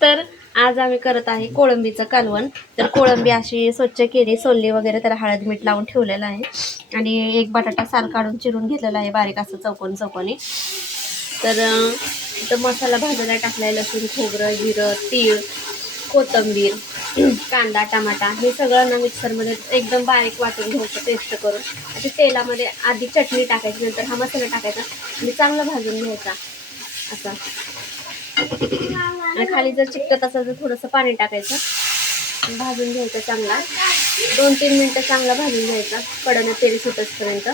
तर आज आम्ही करत आहे कोळंबीचं कालवण. तर कोळंबी अशी स्वच्छ केली, सोलली वगैरे, तर हळद मीठ लावून ठेवलेलं आहे. आणि एक बटाटा साल काढून चिरून घेतलेला आहे बारीक असं चौकोनी. तर इथं मसाला भाजायला टाकलाय, लसूण, खोबरं, जिरं, तीळ, कोथिंबीर, कांदा, टमाटा हे सगळं ना मिक्सरमध्ये एकदम बारीक वाटून घ्यायचं पेस्ट करून. आणि तेलामध्ये आधी चटणी टाकायची, नंतर हा मसाला टाकायचा आणि चांगलं भाजून घ्यायचा असा. आणि खाली जर चिकटत असेल तर थोडंसं पाणी टाकायचं, भाजून घ्यायचं चांगला. 2-3 मिनिटं चांगला भाजून घ्यायचा कडनं तेल सुटसपर्यंत.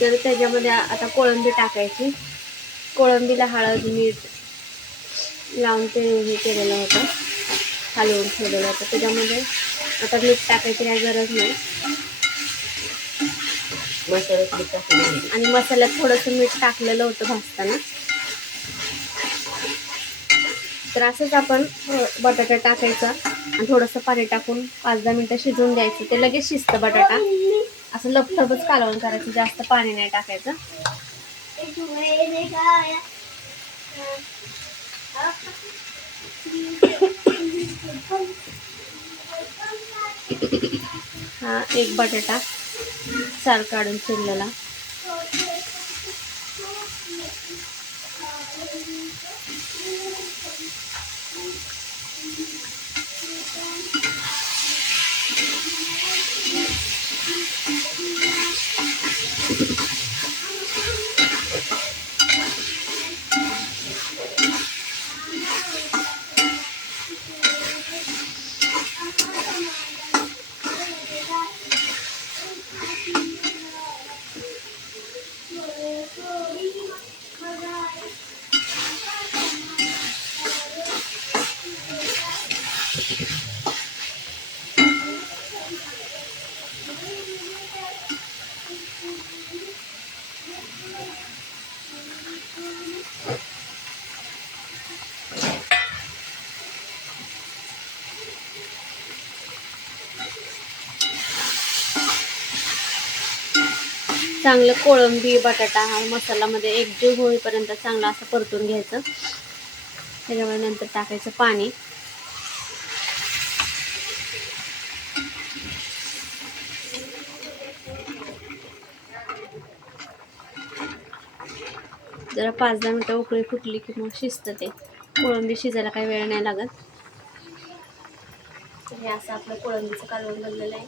तर त्याच्यामध्ये आता कोळंबी टाकायची. कोळंबीला हळद मीठ लावून ते हे केलेलं होतं, हलवून ठेवलेलं होतं. त्याच्यामध्ये आता मीठ टाकायची काही गरज नाही. आणि मसाल्यात थोडंसं मीठ टाकलेलं होतं भाजताना. तर असंच आपण बटाटा टाकायचा आणि थोडंसं पाणी टाकून 5-10 मिनिटं शिजवून द्यायचं. ते लगेच शिजतं बटाटा. असं लपटपच कालवण करायचं, जास्त पाणी नाही टाकायचं. हा एक बटाटा साल काढून चिरलेला. चांगलं कोळंबी बटाटा हा मसाल्यामध्ये एकजीव होईपर्यंत चांगला असं परतून घ्यायचं. त्याच्यामुळे नंतर टाकायचं पाणी. जरा 5-10 मिनिटं उकळी फुटली की मग शिजतं ते. कोळंबी शिजायला काही वेळ नाही लागत. तर हे असं आपलं कोळंबीचं कालवण बनलेलं आहे.